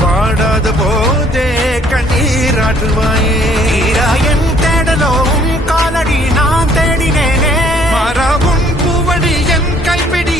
பாடாத போதே கண்ணீராட்டுவாயே என் தேடலும் காலடி நான் தேடினேனே மாறாவும் பூவடி என் கைப்பிடி